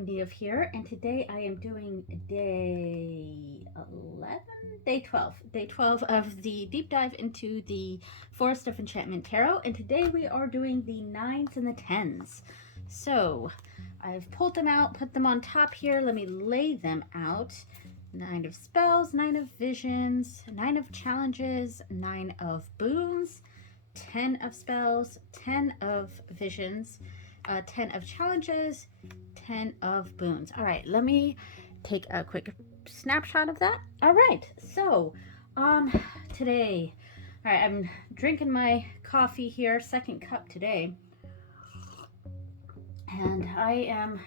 Wendy of here, and today I am doing day 11, day 12 of the deep dive into the Forest of Enchantment Tarot, and today we are doing the 9s and the 10s. So, I've pulled them out, put them on top here, let me lay them out. 9 of Spells, 9 of Visions, 9 of Challenges, 9 of Boons, 10 of Spells, 10 of Visions, 10 of Challenges, 10 of Boons. All right, let me take a quick snapshot of that. All right, so today, all right, I'm drinking my coffee here, second cup today, and I'm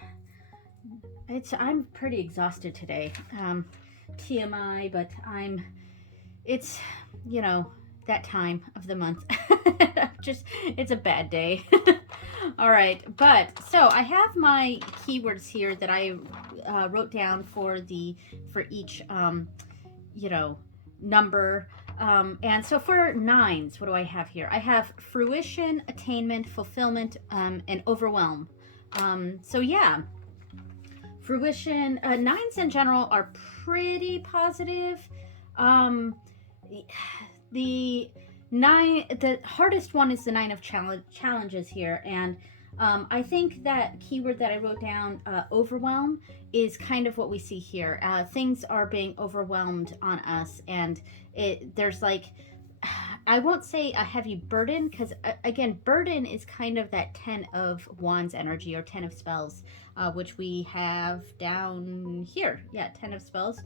pretty exhausted today. TMI, but it's, you know, that time of the month. It's a bad day. All right, but so I have my keywords here that I wrote down for each number. And so for 9s, what do I have here? I have fruition, attainment, fulfillment, and overwhelm. So yeah, fruition, 9s in general are pretty positive. The hardest one is the 9 of challenges here, and I think that keyword that I wrote down, overwhelm, is kind of what we see here. Things are being overwhelmed on us, and there's like, I won't say a heavy burden, because again, burden is kind of that 10 of wands energy, or 10 of spells, which we have down here. Yeah, 10 of spells.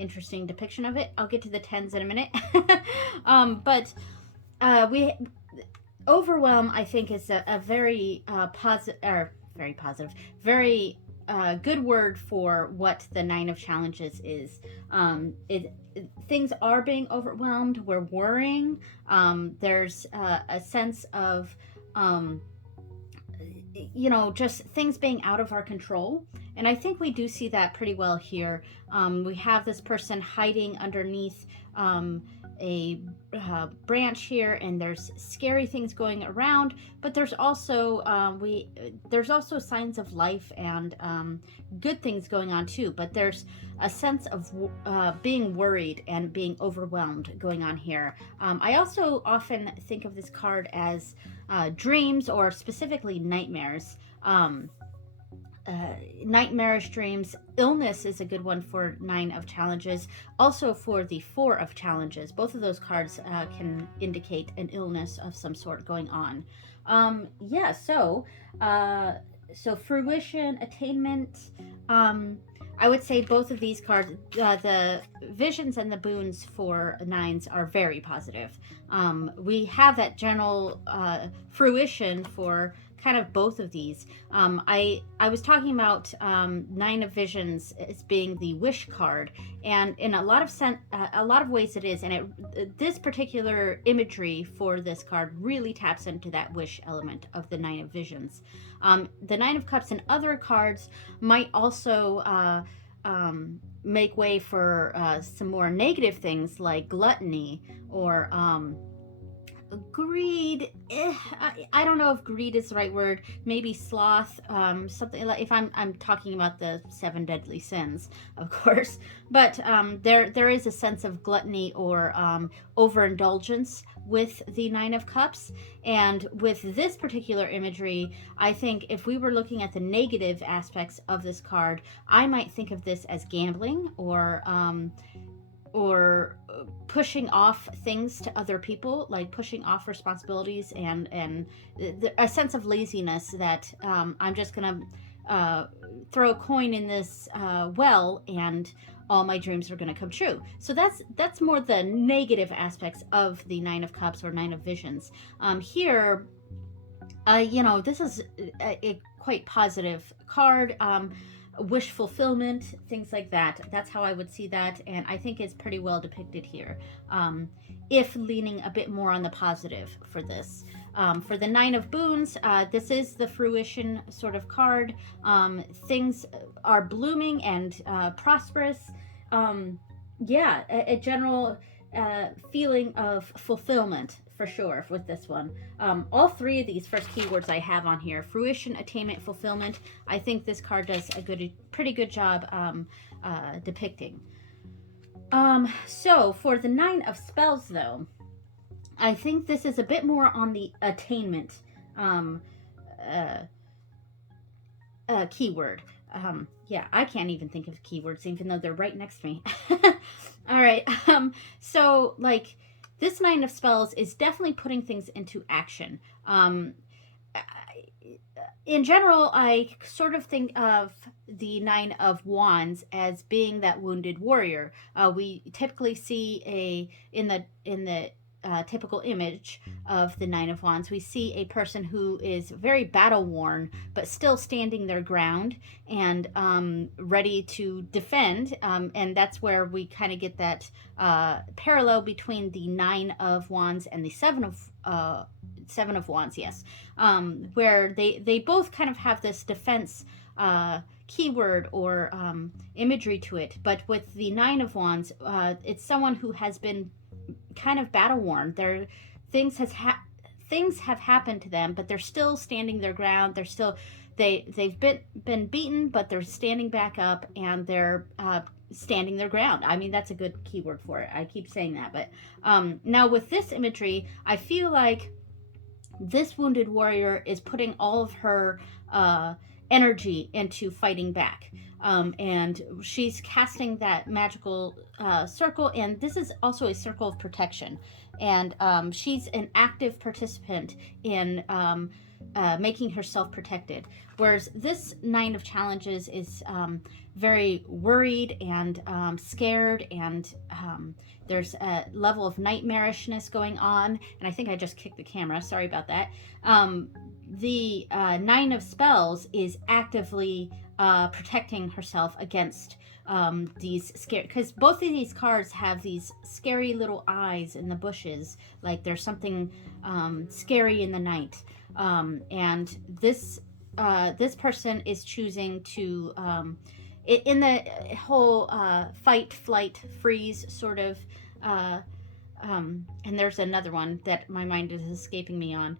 Interesting depiction of it. I'll get to the 10s in a minute. But overwhelm, I think, is a very very good word for what the 9 of challenges is. Things are being overwhelmed. We're worrying. There's a sense of just things being out of our control. And I think we do see that pretty well here. We have this person hiding underneath a branch here, and there's scary things going around, but there's also signs of life and good things going on too. But there's a sense of being worried and being overwhelmed going on here. I also often think of this card as dreams, or specifically nightmares. Nightmarish dreams. Illness is a good one for 9 of challenges. Also for the 4 of challenges. Both of those cards can indicate an illness of some sort going on. So fruition, attainment. I would say both of these cards, the visions and the boons for 9s, are very positive. We have that general fruition for kind of both of these. I was talking about 9 of visions as being the wish card, and in a lot of ways it is. And this particular imagery for this card really taps into that wish element of the 9 of visions. The 9 of cups and other cards might also make way for some more negative things like gluttony or greed. I don't know if greed is the right word. Maybe sloth. Something like, if I'm talking about the 7 deadly sins, of course. But there is a sense of gluttony or overindulgence with the 9 of cups. And with this particular imagery, I think if we were looking at the negative aspects of this card, I might think of this as gambling or pushing off things to other people, like pushing off responsibilities, and a sense of laziness that I'm just gonna throw a coin in this well, and all my dreams are gonna come true. So that's more the negative aspects of the 9 of cups or 9 of visions. Here, this is a quite positive card. Wish fulfillment, things like that. That's how I would see that, and I think it's pretty well depicted here, if leaning a bit more on the positive for this. For the 9 of boons, this is the fruition sort of card. Things are blooming and prosperous. A general feeling of fulfillment, for sure with this one. All three of these first keywords I have on here: fruition, attainment, fulfillment. I think this card does a pretty good job depicting. So for the Nine of Spells, though, I think this is a bit more on the attainment keyword. Yeah, I can't even think of keywords, even though they're right next to me. All right. So, like, this Nine of Spells is definitely putting things into action. In general, I sort of think of the Nine of Wands as being that wounded warrior. We typically see in the typical image of the Nine of Wands, we see a person who is very battle worn, but still standing their ground and ready to defend. And that's where we kind of get that parallel between the Nine of Wands and the Seven of Wands, yes, where they both kind of have this defense keyword or imagery to it. But with the Nine of Wands, it's someone who has been kind of battle worn. Things have happened to them, but they're still standing their ground. They've been beaten, but they're standing back up, and they're standing their ground. I mean, that's a good keyword for it. I keep saying that, but now with this imagery, I feel like this wounded warrior is putting all of her energy into fighting back. And she's casting that magical circle, and this is also a circle of protection. And she's an active participant in making herself protected. Whereas this Nine of Challenges is very worried and scared, and there's a level of nightmarishness going on. And I think I just kicked the camera. Sorry about that. The Nine of Spells is actively protecting herself against these scary, because both of these cards have these scary little eyes in the bushes, like there's something scary in the night. And this person is choosing to in the whole fight, flight, freeze sort of. And there's another one that my mind is escaping me on.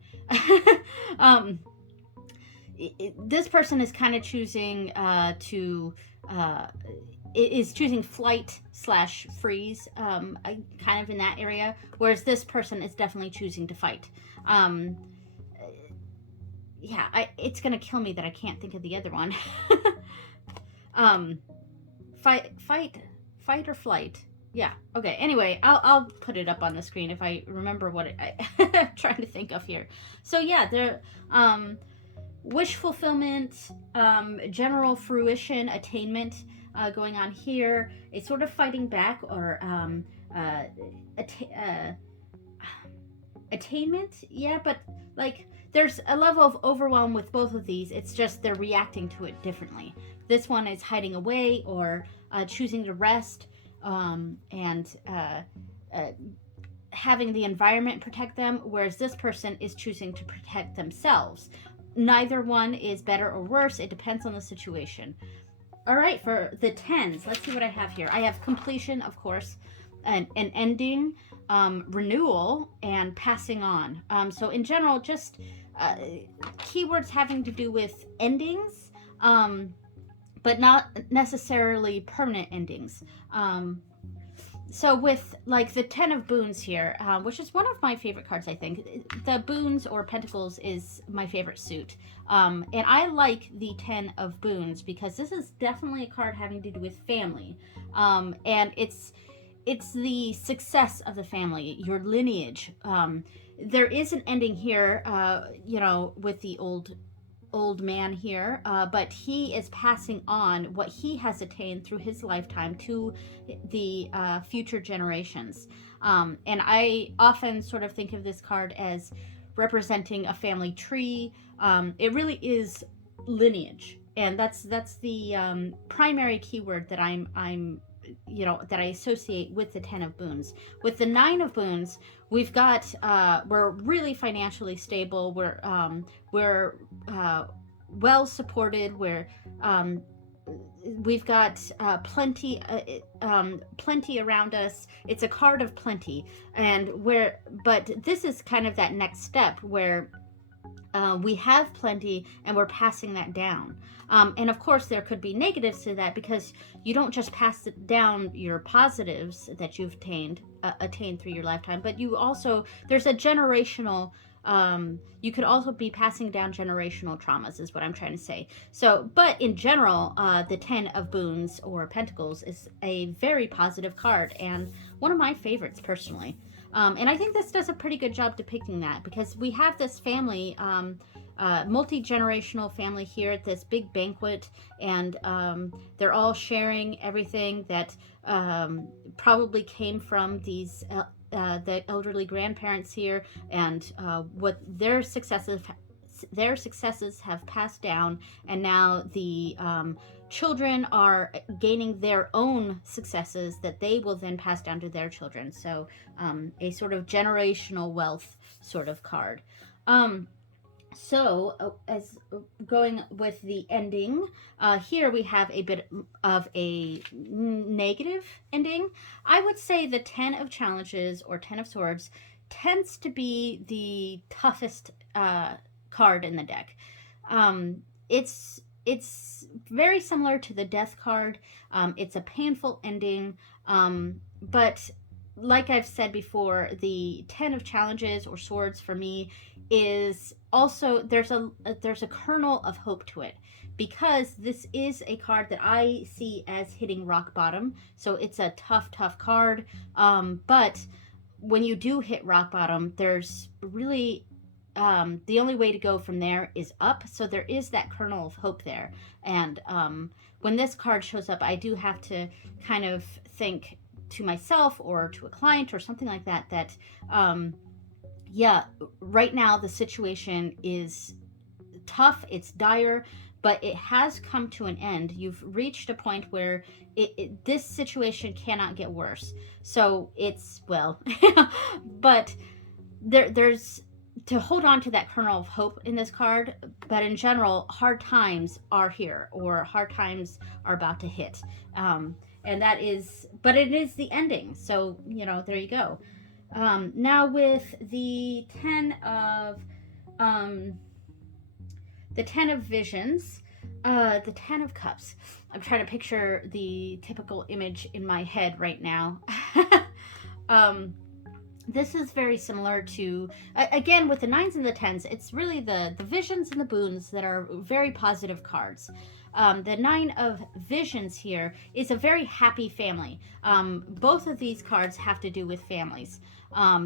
This person is kind of choosing is choosing flight / freeze, kind of in that area, whereas this person is definitely choosing to fight. Yeah, it's gonna kill me that I can't think of the other one. Fight or flight. Yeah. Okay. Anyway, I'll put it up on the screen if I remember what I'm trying to think of here. So yeah, there. Wish fulfillment, general fruition, attainment going on here. A sort of fighting back or attainment. Yeah, but like there's a level of overwhelm with both of these. It's just they're reacting to it differently. This one is hiding away or choosing to rest and having the environment protect them, whereas this person is choosing to protect themselves. Neither one is better or worse. It depends on the situation. All right, for the tens, let's see what I have here. I have completion, of course, an ending, renewal, and passing on. So in general, just keywords having to do with endings, but not necessarily permanent endings. So with like the Ten of Boons here, which is one of my favorite cards, I think. The Boons or Pentacles is my favorite suit. And I like the Ten of Boons because this is definitely a card having to do with family. And it's the success of the family, your lineage. There is an ending here, with the old man here, but he is passing on what he has attained through his lifetime to the future generations. And I often sort of think of this card as representing a family tree. It really is lineage, and that's the primary keyword that I'm that I associate with the Ten of Boons. With the Nine of Boons, we've got we're really financially stable. We're well supported. We're we've got plenty around us. It's a card of plenty, but this is kind of that next step where we have plenty and we're passing that down. And of course, there could be negatives to that, because you don't just pass it down your positives that you've attained through your lifetime, but you also, there's a generational, you could also be passing down generational traumas, is what I'm trying to say. So, but in general, the 10 of Boons or Pentacles is a very positive card and one of my favorites personally. And I think this does a pretty good job depicting that, because we have this family, multi-generational family here at this big banquet, and they're all sharing everything that probably came from the elderly grandparents here, and what their successes have passed down, and now the children are gaining their own successes that they will then pass down to their children. So a sort of generational wealth sort of card. As going with the ending, here we have a bit of a negative ending. I would say the 10 of Challenges or 10 of Swords tends to be the toughest card in the deck. It's very similar to the Death card. It's a painful ending, but like I've said before, the 10 of Challenges or Swords for me is also, there's a kernel of hope to it, because this is a card that I see as hitting rock bottom. So it's a tough card, but when you do hit rock bottom, there's really the only way to go from there is up. So there is that kernel of hope there. And when this card shows up, I do have to kind of think to myself or to a client or something like that, that yeah, right now the situation is tough, it's dire, but it has come to an end. You've reached a point where this situation cannot get worse. So it's, well, but there's to hold on to that kernel of hope in this card. But in general, hard times are here, or hard times are about to hit. And that is, but it is the ending. So, you know, there you go. Now with the 10 of Visions, the 10 of Cups. I'm trying to picture the typical image in my head right now. This is very similar to, again, with the 9s and the 10s, it's really the Visions and the Boons that are very positive cards. The 9 of Visions here is a very happy family. Both of these cards have to do with families.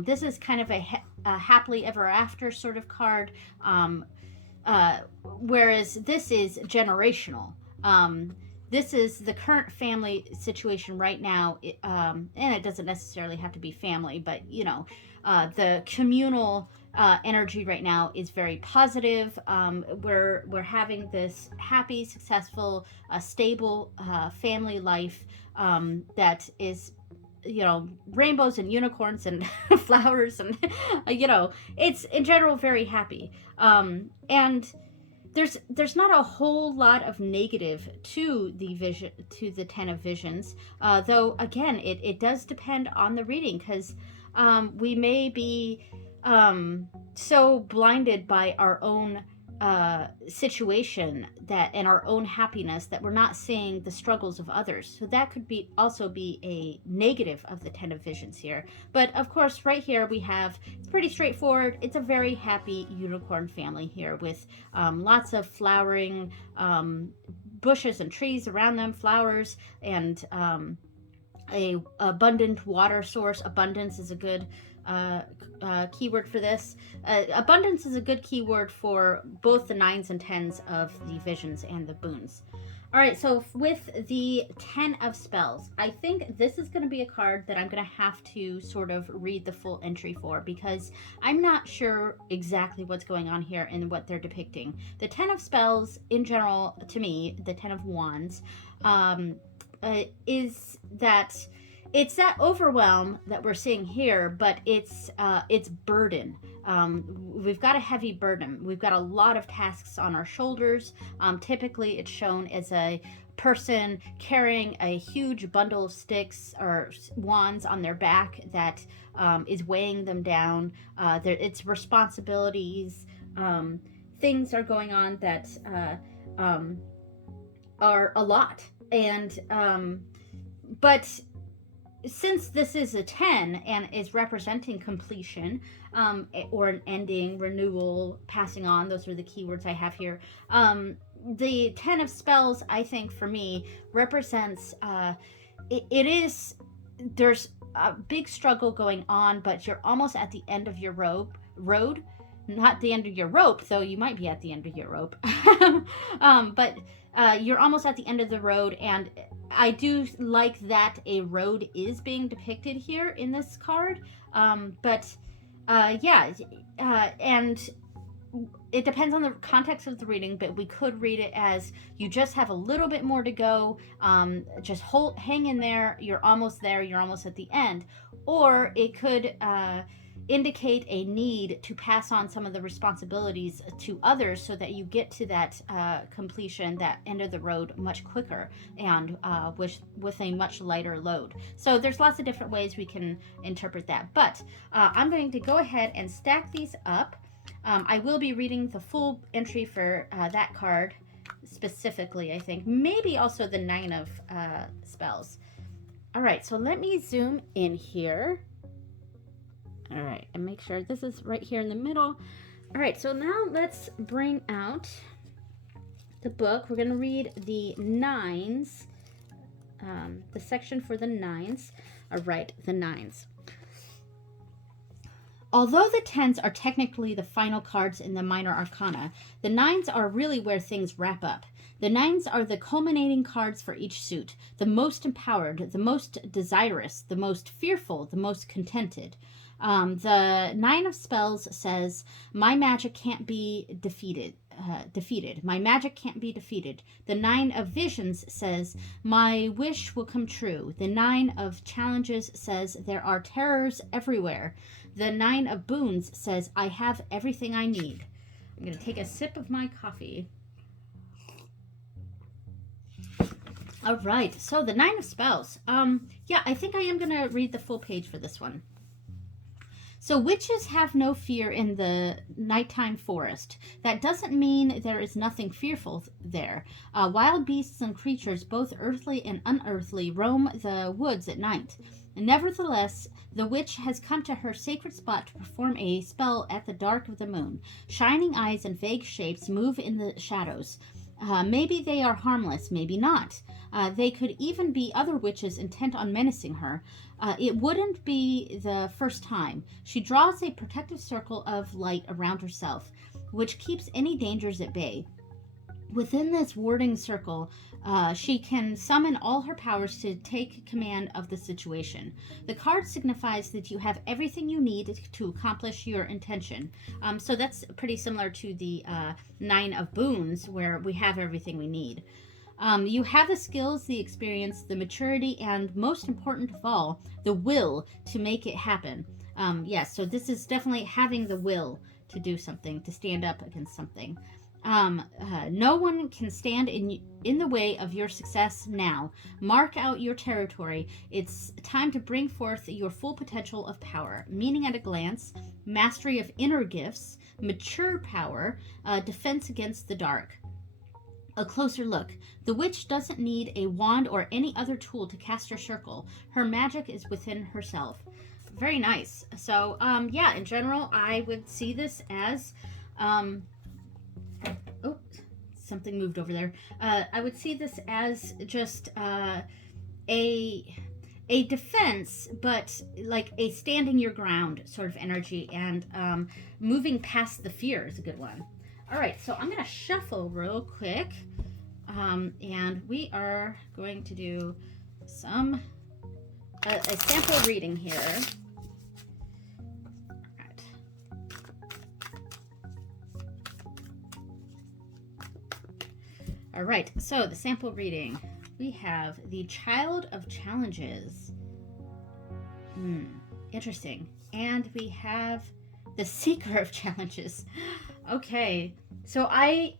This is kind of a happily ever after sort of card, whereas this is generational. This is the current family situation right now, and it doesn't necessarily have to be family, but, you know, the communal energy right now is very positive. We're having this happy, successful, stable family life that is, you know, rainbows and unicorns and flowers, and you know, it's in general very happy. And there's not a whole lot of negative to the 10 of Visions, though again it does depend on the reading, because we may be so blinded by our own situation and our own happiness that we're not seeing the struggles of others. So that could also be a negative of the 10 of Visions here. But of course, right here we have, it's pretty straightforward. It's a very happy unicorn family here with lots of flowering bushes and trees around them, flowers, and a abundant water source. Abundance is a good keyword for this. Abundance is a good keyword for both the 9s and 10s of the Visions and the Boons. All right, so with the 10 of Spells, I think this is going to be a card that I'm going to have to sort of read the full entry for, because I'm not sure exactly what's going on here and what they're depicting. The 10 of Spells, in general, to me, the 10 of Wands, is that it's that overwhelm that we're seeing here, but it's burden. We've got a heavy burden. We've got a lot of tasks on our shoulders. Typically, it's shown as a person carrying a huge bundle of sticks or wands on their back that is weighing them down. It's responsibilities. Things are going on that are a lot. And but since this is a 10 and is representing completion, or an ending, renewal, passing on, those are the keywords I have here. The 10 of spells, I think for me, represents, it is, there's a big struggle going on, but you're almost at the end of your road. Not the end of your rope, though you might be at the end of your rope. But you're almost at the end of the road, and I do like that a road is being depicted here in this card. But yeah, and it depends on the context of the reading, but we could read it as you just have a little bit more to go. Just hang in there. You're almost there. You're almost at the end. Or it could indicate a need to pass on some of the responsibilities to others so that you get to that completion, that end of the road, much quicker and with a much lighter load. So there's lots of different ways we can interpret that. But I'm going to go ahead and stack these up. I will be reading the full entry for that card specifically, I think. Maybe also the 9 of spells. All right, so let me zoom in here. All right, and make sure this is right here in the middle. All right, so now let's bring out the book. We're going to read the 9s, the section for the 9s. All right, the 9s. Although the 10s are technically the final cards in the minor arcana, the 9s are really where things wrap up. The 9s are the culminating cards for each suit, the most empowered, the most desirous, the most fearful, the most contented. The 9 of spells says, my magic can't be defeated. My magic can't be defeated. The 9 of visions says, my wish will come true. The 9 of challenges says, there are terrors everywhere. The 9 of boons says, I have everything I need. I'm going to take a sip of my coffee. All right, so the 9 of spells. Yeah, I think I am going to read the full page for this one. So witches have no fear in the nighttime forest. That doesn't mean there is nothing fearful there. Wild beasts and creatures, both earthly and unearthly, roam the woods at night. Nevertheless, the witch has come to her sacred spot to perform a spell at the dark of the moon. Shining eyes and vague shapes move in the shadows. Maybe they are harmless, maybe not. They could even be other witches intent on menacing her. It wouldn't be the first time. She draws a protective circle of light around herself, which keeps any dangers at bay. Within this warding circle, she can summon all her powers to take command of the situation. The card signifies that you have everything you need to accomplish your intention. So that's pretty similar to the 9 of boons, where we have everything we need. You have the skills, the experience, the maturity, and most important of all, the will to make it happen. Yes, so this is definitely having the will to do something, to stand up against something. No one can stand in the way of your success now. Mark out your territory. It's time to bring forth your full potential of power. Meaning at a glance, mastery of inner gifts, mature power, defense against the dark. A closer look. The witch doesn't need a wand or any other tool to cast her circle. Her magic is within herself. Very nice. So, yeah, in general, I would see this as... oh, something moved over there. I would see this as just a defense, but like a standing your ground sort of energy, and moving past the fear is a good one. All right, so I'm going to shuffle real quick, and we are going to do a sample reading here. All right, so the sample reading, we have the Child of Challenges. Interesting. And we have the Seeker of Challenges. Okay, so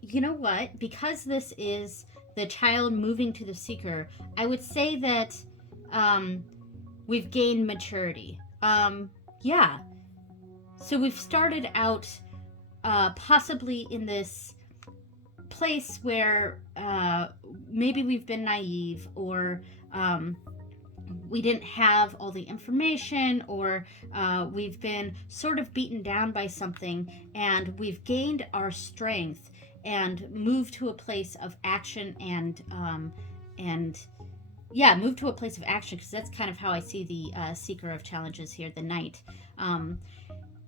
you know what? Because this is the child moving to the seeker, I would say that we've gained maturity. Yeah. So we've started out possibly in this place where maybe we've been naive, or we didn't have all the information, or we've been sort of beaten down by something, and we've gained our strength and moved to a place of action, and yeah, move to a place of action, because that's kind of how I see the seeker of challenges here, the knight.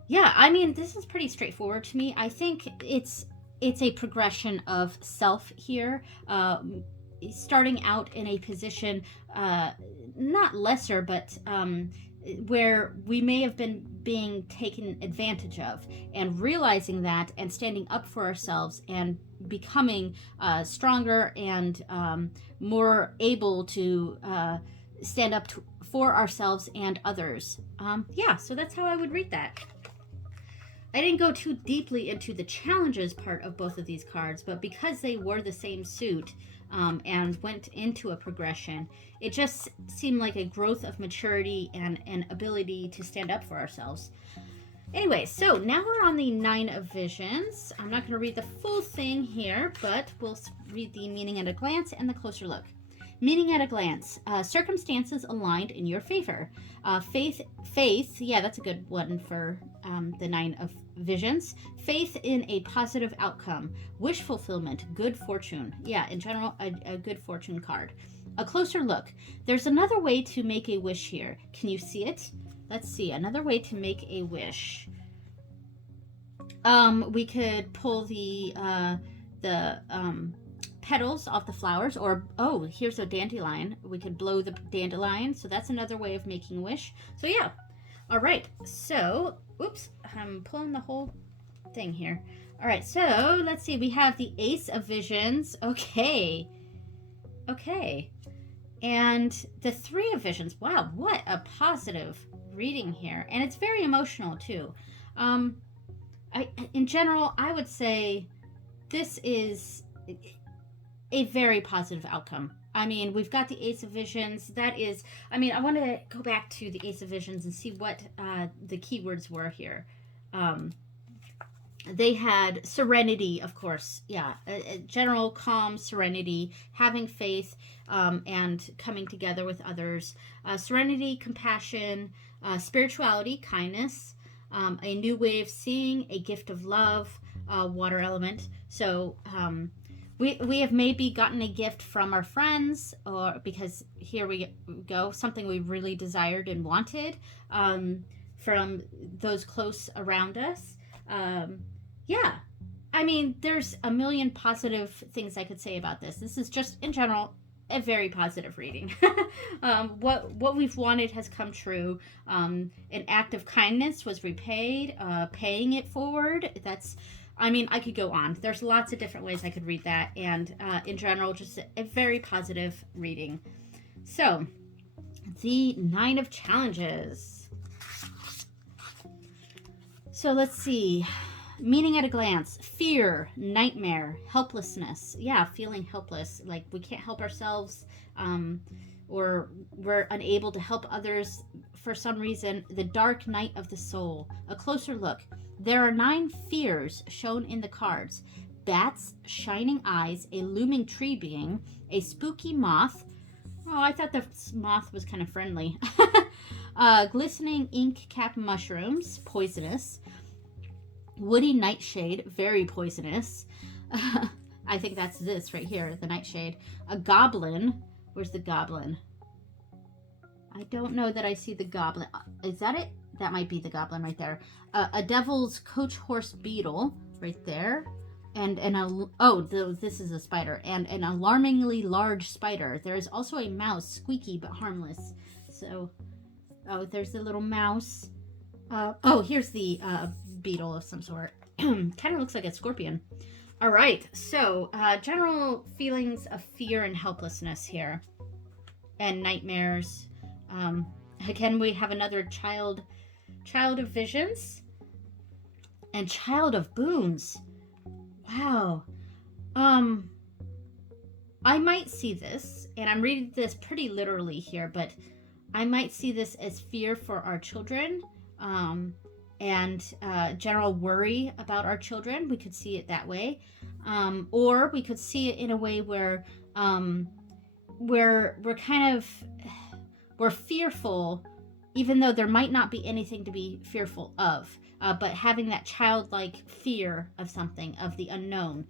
Yeah, I mean, this is pretty straightforward to me. I think it's a progression of self here, starting out in a position not lesser, but where we may have been being taken advantage of, and realizing that and standing up for ourselves and becoming stronger and more able to stand up for ourselves and others. Yeah, so that's how I would read that. I didn't go too deeply into the challenges part of both of these cards, but because they were the same suit and went into a progression, it just seemed like a growth of maturity and an ability to stand up for ourselves. Anyway, so now we're on the Nine of Visions. I'm not going to read the full thing here, but we'll read the meaning at a glance and the closer look. Meaning at a glance, circumstances aligned in your favor. Faith, yeah, that's a good one for the Nine of Visions. Faith in a positive outcome. Wish fulfillment, good fortune. Yeah, in general, a good fortune card. A closer look. There's another way to make a wish here. Can you see it? Let's see, another way to make a wish. We could pull the petals off the flowers, or oh, here's a dandelion. We could blow the dandelion, so that's another way of making a wish. So yeah, all right. So, oops, I'm pulling the whole thing here. All right, so let's see. We have the Ace of Visions. Okay, and the Three of Visions. Wow, what a positive reading here, and it's very emotional too. In general, I would say this is a very positive outcome. I mean, we've got the Ace of Visions. That is, I mean, I want to go back to the Ace of Visions and see what the keywords were here. They had serenity, of course. Yeah, a general calm, serenity, having faith, and coming together with others. Serenity, compassion, spirituality, kindness, a new way of seeing, a gift of love, water element. So, we have maybe gotten a gift from our friends, or because here we go, something we really desired and wanted from those close around us. Yeah, I mean, there's a million positive things I could say about this. This is just, in general, a very positive reading. What we've wanted has come true. An act of kindness was repaid, paying it forward. That's, I mean, I could go on. There's lots of different ways I could read that. And in general, just a very positive reading. So, the Nine of Challenges. So let's see. Meaning at a glance: fear, nightmare, helplessness. Yeah, feeling helpless, like we can't help ourselves, or we're unable to help others for some reason. The dark night of the soul. A closer look. There are 9 fears shown in the cards: bats, shining eyes, a looming tree being, a spooky moth. Oh, I thought the moth was kind of friendly. Glistening ink cap mushrooms, poisonous. Woody nightshade, very poisonous. I think that's this right here, the nightshade. A goblin. Where's the goblin? I don't know that I see the goblin. Is that it? That might be the goblin right there. A devil's coach horse beetle right there. And this is a spider. And an alarmingly large spider. There is also a mouse, squeaky but harmless. So, oh, there's the little mouse. Here's the beetle of some sort. Kind of looks like a scorpion. All right, so general feelings of fear and helplessness here, and nightmares. Again, we have another child of visions, and child of boons. Wow. I might see this, and I'm reading this pretty literally here, but I might see this as fear for our children, um, and general worry about our children. We could see it that way, or we could see it in a way where we're kind of we're fearful, even though there might not be anything to be fearful of. But having that childlike fear of something, of the unknown.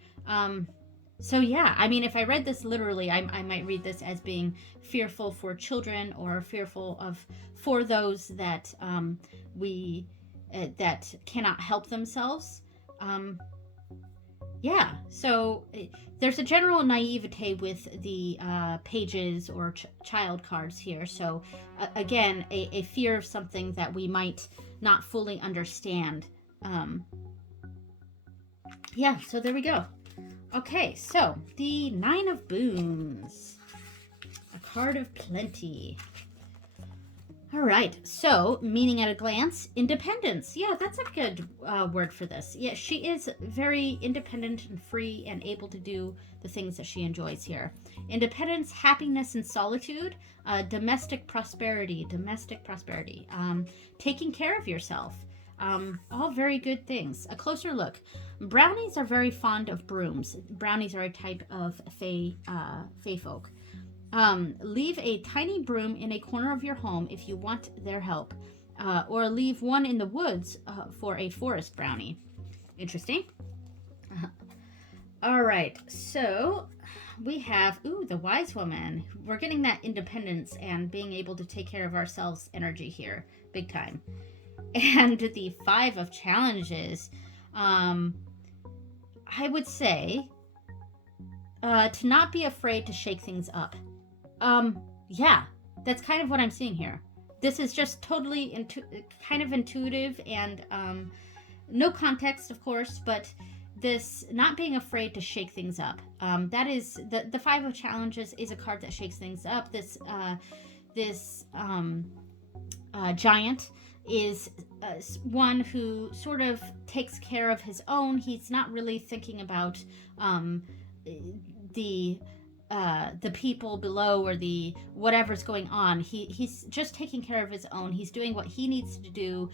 So yeah, I mean, if I read this literally, I might read this as being fearful for children, or fearful of for those that we that cannot help themselves. Um, yeah, so there's a general naivete with the pages or child cards here. So again, a fear of something that we might not fully understand. Um, yeah, so there we go. Okay, so the Nine of Boons, a card of plenty. All right, so meaning at a glance, independence. Yeah, that's a good word for this. Yeah, she is very independent and free and able to do the things that she enjoys here. Independence, happiness, and solitude, domestic prosperity, taking care of yourself. All very good things. A closer look. Brownies are very fond of brooms. Brownies are a type of fae folk. Leave a tiny broom in a corner of your home if you want their help, or leave one in the woods for a forest brownie. Interesting. All right, so we have, the wise woman. We're getting that independence and being able to take care of ourselves energy here, big time. And the Five of Challenges. I would say to not be afraid to shake things up. Yeah, that's kind of what I'm seeing here. This is just totally kind of intuitive, and no context, of course, but this not being afraid to shake things up. That is the Five of Challenges is a card that shakes things up. This giant is one who sort of takes care of his own. He's not really thinking about the people below, or the whatever's going on. He's just taking care of his own. He's doing what he needs to do,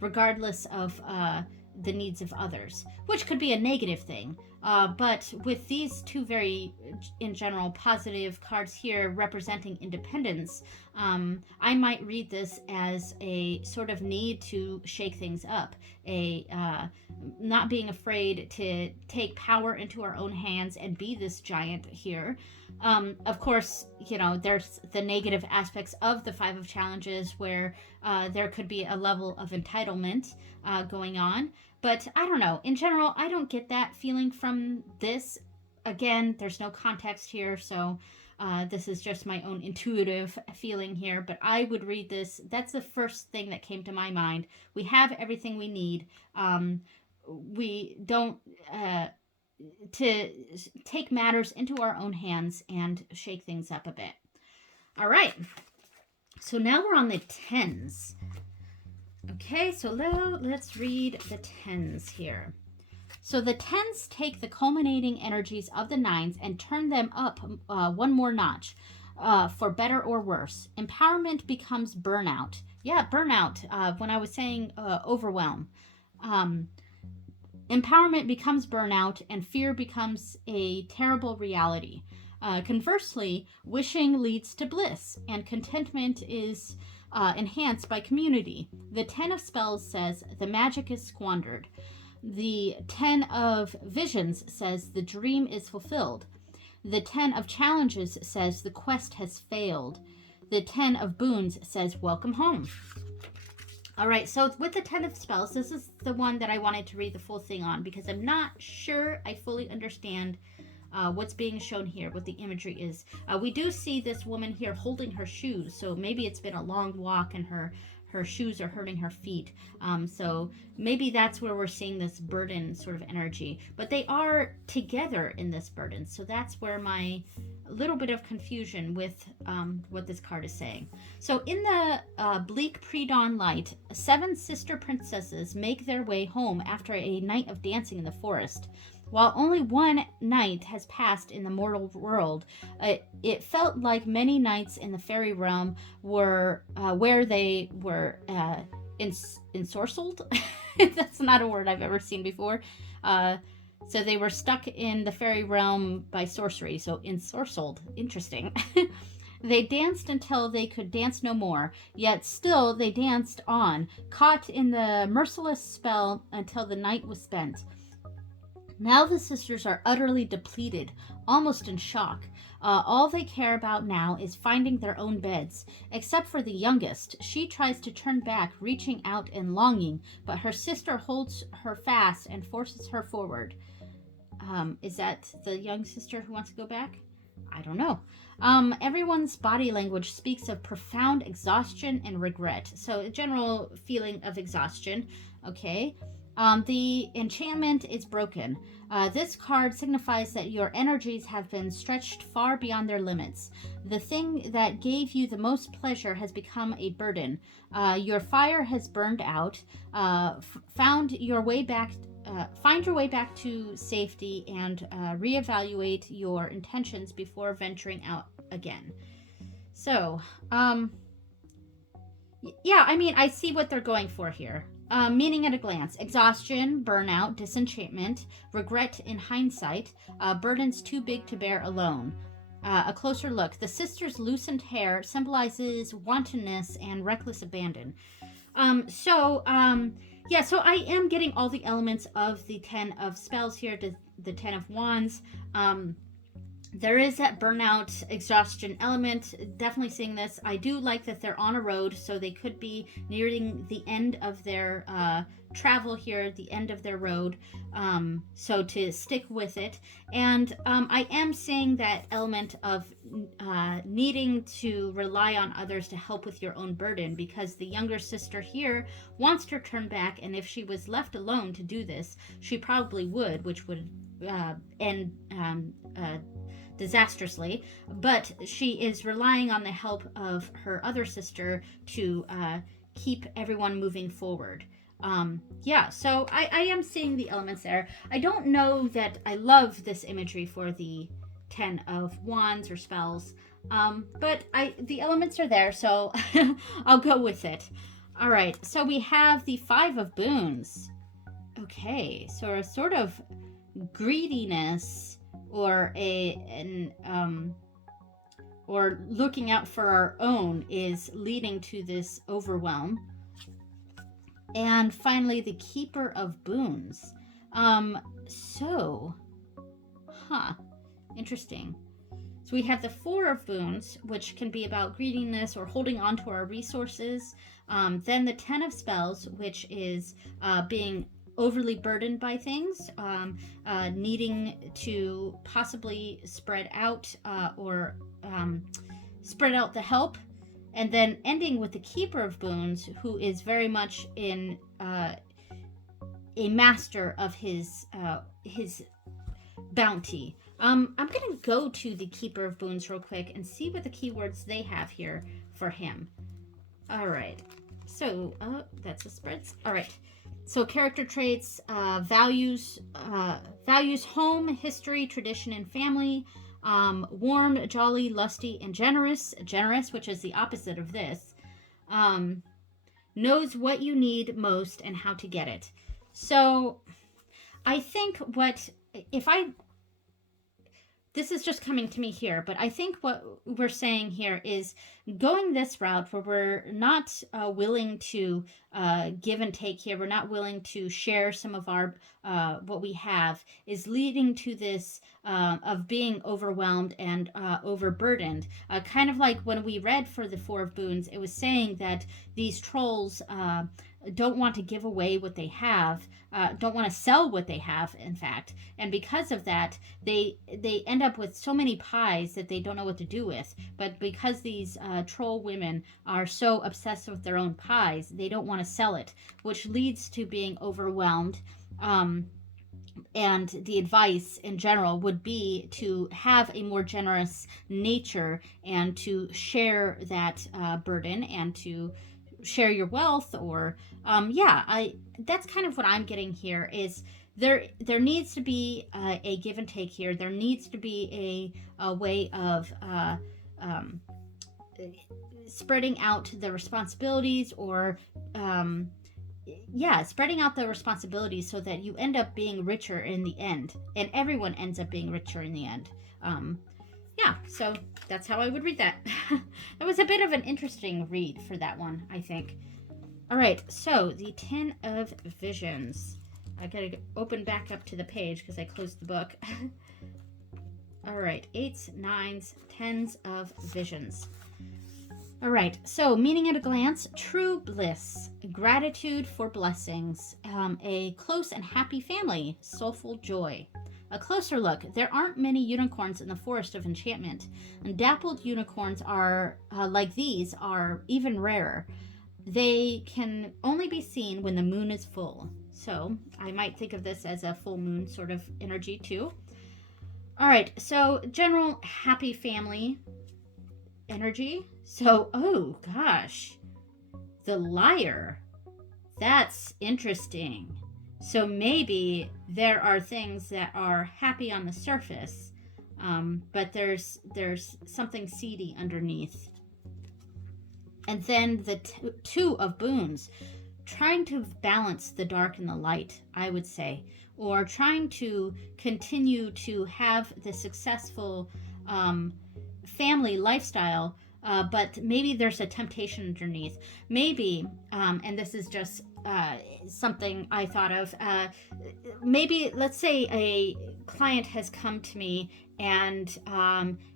regardless of the needs of others, which could be a negative thing. But with these two very, in general, positive cards here representing independence, I might read this as a sort of need to shake things up, a not being afraid to take power into our own hands and be this giant here. Of course, there's the negative aspects of the Five of Challenges, where there could be a level of entitlement going on. But I don't know. In general, I don't get that feeling from this. Again, there's no context here, so this is just my own intuitive feeling here. But I would read this. That's the first thing that came to my mind. We have everything we need. We don't to take matters into our own hands and shake things up a bit. All right. So now we're on the tens. Okay, so let's read the tens here. So the tens take the culminating energies of the nines and turn them up one more notch, for better or worse. Empowerment becomes burnout. Yeah, burnout. When I was saying overwhelm. Empowerment becomes burnout, and fear becomes a terrible reality. Conversely, wishing leads to bliss, and contentment is enhanced by community. The Ten of Spells says the magic is squandered. The Ten of Visions says the dream is fulfilled. The Ten of Challenges says the quest has failed. The Ten of Boons says welcome home. All right, so with the Ten of Spells, this is the one that I wanted to read the full thing on, because I'm not sure I fully understand what's being shown here, what the imagery is. We do see this woman here holding her shoes, so maybe it's been a long walk and her shoes are hurting her feet. So maybe that's where we're seeing this burden sort of energy. But they are together in this burden, so that's where my little bit of confusion with what this card is saying. So in the bleak pre-dawn light, 7 sister princesses make their way home after a night of dancing in the forest. While only one night has passed in the mortal world, it felt like many nights in the fairy realm were where they were ensorcelled. That's not a word I've ever seen before. Uh, so they were stuck in the fairy realm by sorcery. So ensorcelled. Interesting. They danced until they could dance no more, yet still they danced on, caught in the merciless spell until the night was spent. Now the sisters are utterly depleted, almost in shock. All they care about now is finding their own beds, except for the youngest. She tries to turn back, reaching out and longing, but her sister holds her fast and forces her forward. Is that the young sister who wants to go back? I don't know. Everyone's body language speaks of profound exhaustion and regret. So, a general feeling of exhaustion. Okay. The enchantment is broken. This card signifies that your energies have been stretched far beyond their limits. The thing that gave you the most pleasure has become a burden. Your fire has burned out. Found your way back. Find your way back to safety and reevaluate your intentions before venturing out again. So, yeah, I mean, I see what they're going for here. Meaning at a glance: exhaustion, burnout, disenchantment, regret in hindsight, burdens too big to bear alone. A closer look: the sister's loosened hair symbolizes wantonness and reckless abandon. Yeah, so I am getting all the elements of the 10 of spells here, to the 10 of wands. There is that burnout, exhaustion element. Definitely seeing this. I do like that they're on a road, so they could be nearing the end of their travel here, the end of their road. So to stick with it. And I am seeing that element of needing to rely on others to help with your own burden, because the younger sister here wants to turn back, and if she was left alone to do this, she probably would, which would end disastrously, but she is relying on the help of her other sister to keep everyone moving forward. Yeah, so I am seeing the elements there. I don't know that I love this imagery for the 10 of wands or spells, but the elements are there, so I'll go with it. All right, so we have the 5 of boons. Okay, so a sort of greediness, or or looking out for our own, is leading to this overwhelm. And finally, the keeper of boons. Interesting. So we have the 4 of boons, which can be about greediness or holding on to our resources. Then the 10 of spells, which is being overly burdened by things, needing to possibly spread out or spread out the help. And then ending with the keeper of boons, who is very much in a master of his bounty. I'm gonna go to the keeper of boons real quick and see what the keywords they have here for him. All right, so that's the spreads. All right, so character traits: values home, history, tradition, and family. Warm, jolly, lusty, and generous, which is the opposite of this. Knows what you need most and how to get it. So I think this is just coming to me here, but I think what we're saying here is going this route where we're not willing to give and take here. We're not willing to share some of our what we have, is leading to this of being overwhelmed and overburdened. Kind of like when we read for the 4 of boons, it was saying that these trolls don't want to give away what they have, don't want to sell what they have, in fact, and because of that, they end up with so many pies that they don't know what to do with. But because these troll women are so obsessed with their own pies, they don't want to sell it, which leads to being overwhelmed. And the advice in general would be to have a more generous nature and to share that burden and to share your wealth, or that's kind of what I'm getting here, is there needs to be a give and take here. There needs to be a way of um, spreading out the responsibilities, or um, yeah, spreading out the responsibilities so that you end up being richer in the end, and everyone ends up being richer in the end. um, yeah, so that's how I would read that. It was a bit of an interesting read for that one, I think. All right, so the 10 of Visions. I gotta open back up to the page because I closed the book. All right, 8s, 9s, 10s of Visions. All right, so meaning at a glance: true bliss, gratitude for blessings, a close and happy family, soulful joy. A closer look: there aren't many unicorns in the Forest of Enchantment, and dappled unicorns are, like these, are even rarer. They can only be seen when the moon is full. So I might think of this as a full moon sort of energy too. All right, so general happy family energy. So, oh gosh, the liar. That's interesting. So maybe there are things that are happy on the surface, but there's something seedy underneath. And then the two of boons, trying to balance the dark and the light, I would say, or trying to continue to have the successful family lifestyle, but maybe there's a temptation underneath. Maybe, and this is just something I thought of, maybe let's say a client has come to me and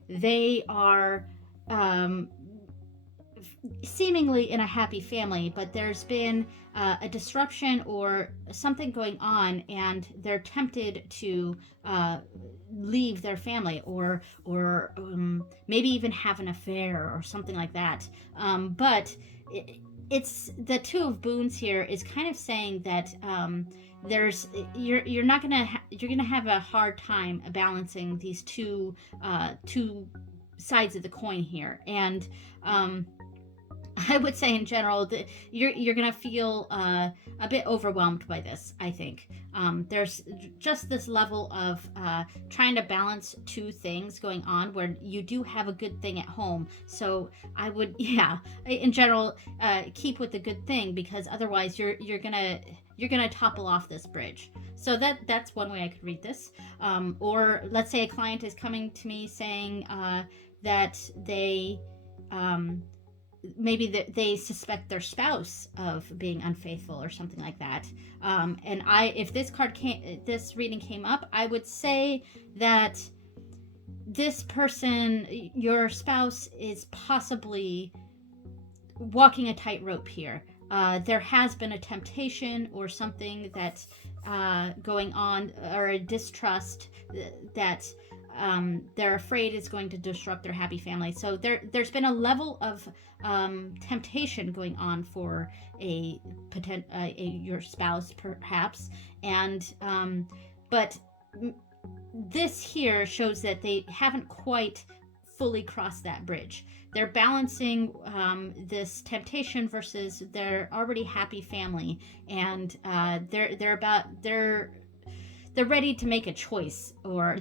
they are seemingly in a happy family, but there's been a disruption or something going on, and they're tempted to leave their family, or maybe even have an affair or something like that. But it's the two of boons here is kind of saying that there's you're not gonna you're gonna have a hard time balancing these two sides of the coin here, and I would say in general that you're gonna feel a bit overwhelmed by this. I think there's just this level of trying to balance two things going on where you do have a good thing at home. So I would, yeah, in general, keep with the good thing, because otherwise you're gonna topple off this bridge. So that's one way I could read this. Or let's say a client is coming to me saying that they maybe they suspect their spouse of being unfaithful or something like that. And if this reading came up, I would say that this person, your spouse, is possibly walking a tightrope here. There has been a temptation or something that's going on, or a distrust that they're afraid is going to disrupt their happy family. So there's been a level of temptation going on for your spouse, perhaps, and but this here shows that they haven't quite fully crossed that bridge. They're balancing this temptation versus their already happy family, and they're ready to make a choice, or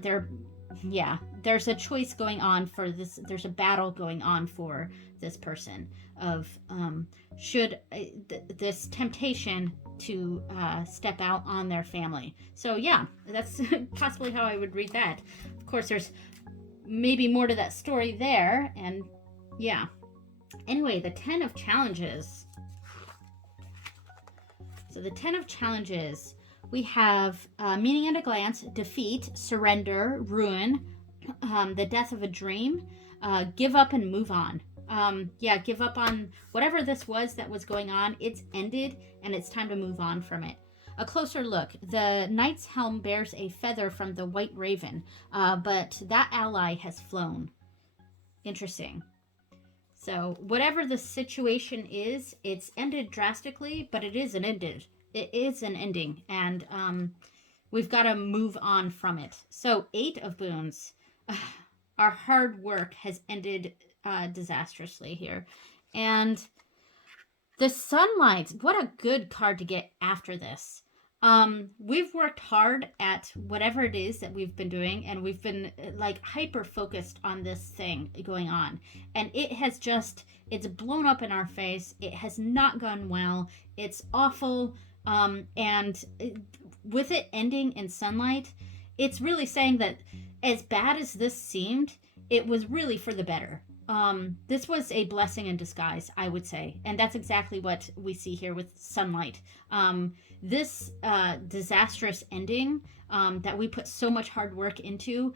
there's a choice going on for this. There's a battle going on for this person of should this temptation to step out on their family. So yeah, that's possibly how I would read that. Of course, there's maybe more to that story there, and yeah. Anyway, the 10 of Challenges. So the 10 of Challenges, we have meaning at a glance: defeat, surrender, ruin, the death of a dream, give up and move on. Give up on whatever this was that was going on. It's ended, and it's time to move on from it. A closer look: the knight's helm bears a feather from the white raven, but that ally has flown. Interesting. So whatever the situation is, it's ended drastically, but it is an ended. It is an ending, and we've got to move on from it. So 8 of Boons. Our hard work has ended disastrously here. And the Sunlight, what a good card to get after this. We've worked hard at whatever it is that we've been doing, and we've been like hyper focused on this thing going on, and it has just, it's blown up in our face. It has not gone well. It's awful. And with it ending in sunlight, it's really saying that as bad as this seemed, it was really for the better. This was a blessing in disguise, I would say, and that's exactly what we see here with sunlight. This disastrous ending that we put so much hard work into,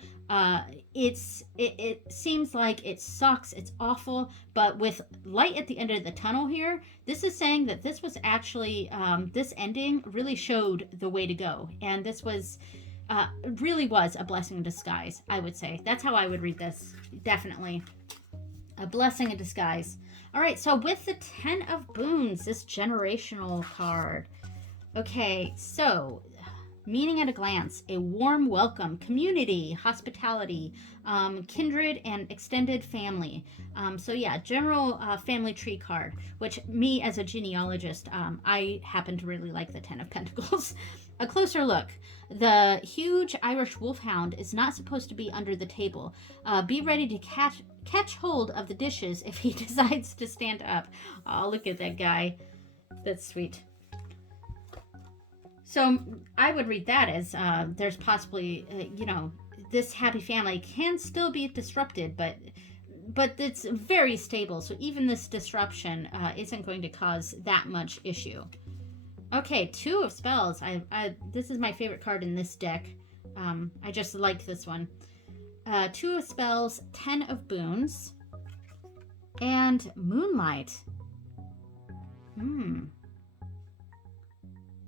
it seems like it sucks, it's awful, but with light at the end of the tunnel here, this is saying that this was actually, this ending really showed the way to go, and this was really was a blessing in disguise, I would say. That's how I would read this, definitely. A blessing in disguise. All right, so with the 10 of Boons, this generational card. Okay, so meaning at a glance: a warm welcome, community, hospitality, kindred and extended family. So yeah, general family tree card, which me as a genealogist, I happen to really like the 10 of Pentacles. A closer look. The huge Irish wolfhound is not supposed to be under the table. Be ready to catch hold of the dishes if he decides to stand up. Oh, look at that guy. That's sweet. So I would read that as there's possibly, this happy family can still be disrupted, but it's very stable. So even this disruption isn't going to cause that much issue. Okay, 2 of Spells. This is my favorite card in this deck. I just like this one. 2 of Spells, 10 of Boons, and Moonlight.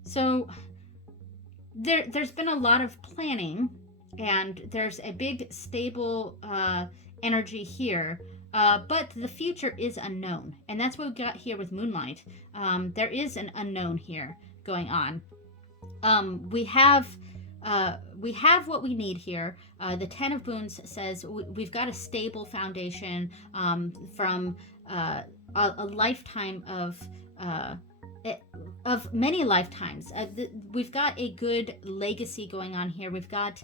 So there's been a lot of planning, and there's a big stable energy here. But the future is unknown, and that's what we got here with Moonlight. There is an unknown here going on. We have what we need here. The 10 of Boons says we've got a stable foundation from a lifetime of many lifetimes. We've got a good legacy going on here. We've got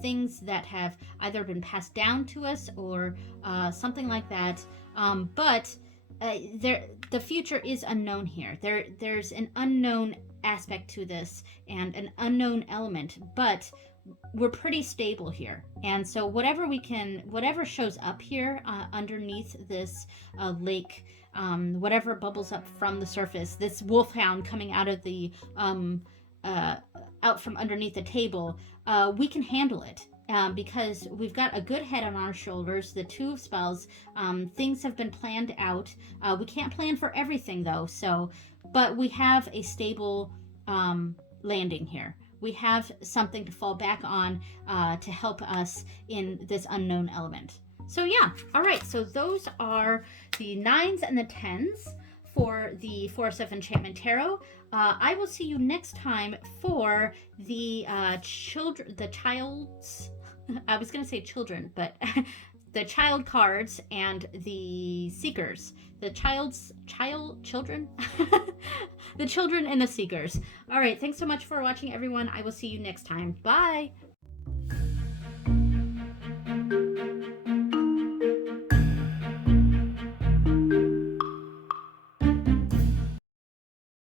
things that have either been passed down to us or something like that. But the future is unknown here. There's an unknown aspect to this and an unknown element, but we're pretty stable here. And so whatever shows up here underneath this lake, whatever bubbles up from the surface, this wolfhound coming out of the out from underneath the table, we can handle it. Because we've got a good head on our shoulders, the 2 of Spells, things have been planned out. We can't plan for everything though, but we have a stable landing here. We have something to fall back on to help us in this unknown element. So yeah, all right, so those are the 9s and the 10s for the Forest of Enchantment Tarot. I will see you next time for the child's, I was going to say children, but the child cards and the seekers. The children? The children and the seekers. All right, thanks so much for watching, everyone. I will see you next time. Bye!